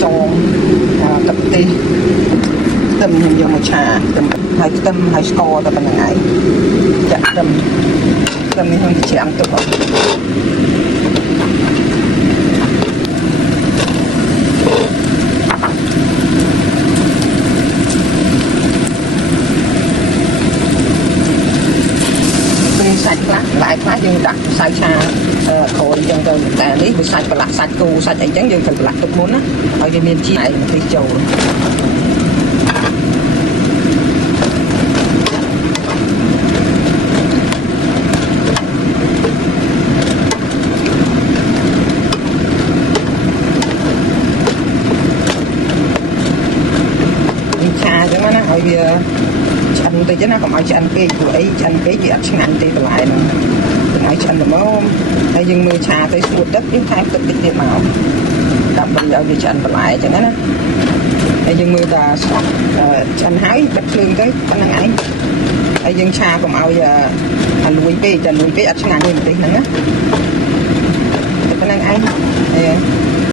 song tập đi tâm nhiều một trà tâm hai score tập bằng ngày chặt tâm tâm hơn thì chỉ ăn tục không sạch lại khá dương đặt sai xa khổ dân cơแต่នេះវាសាច់ប្រឡាក់សាច់គោសាច់អីចឹងយើងត្រូវប្រឡាក់ទុកមុនណាឲ្យវាមានជីឯមកទីចូលឆាចឹងណាឲ្យវាឆ្អិនទៅចឹងណាកុំឲ្យឆ្អិនពេកព្រោះអីឆ្អិនពេកវាអត់ឆ្ងាញ់ទេបន្លែហ្នឹងឲ្យឆ្អិនល្មមហើយយើងមើលឆាទៅស្ងួតទឹកយើងថែមទឹកតិចទៀតមកដើម្បីឲ្យវាឆ្អិនបន្លែចឹងណាហើយយើងមើលថាឆ្អិនហើយបិទភ្លើងទៅប៉ុណ្្នឹងឯងហើយយើងឆាកុំឲ្យអាលួយពេកតែលួយពេកអត់ឆ្ងាញ់ទេម្ទេសហ្នឹងណាប៉ុណ្្នឹងឯង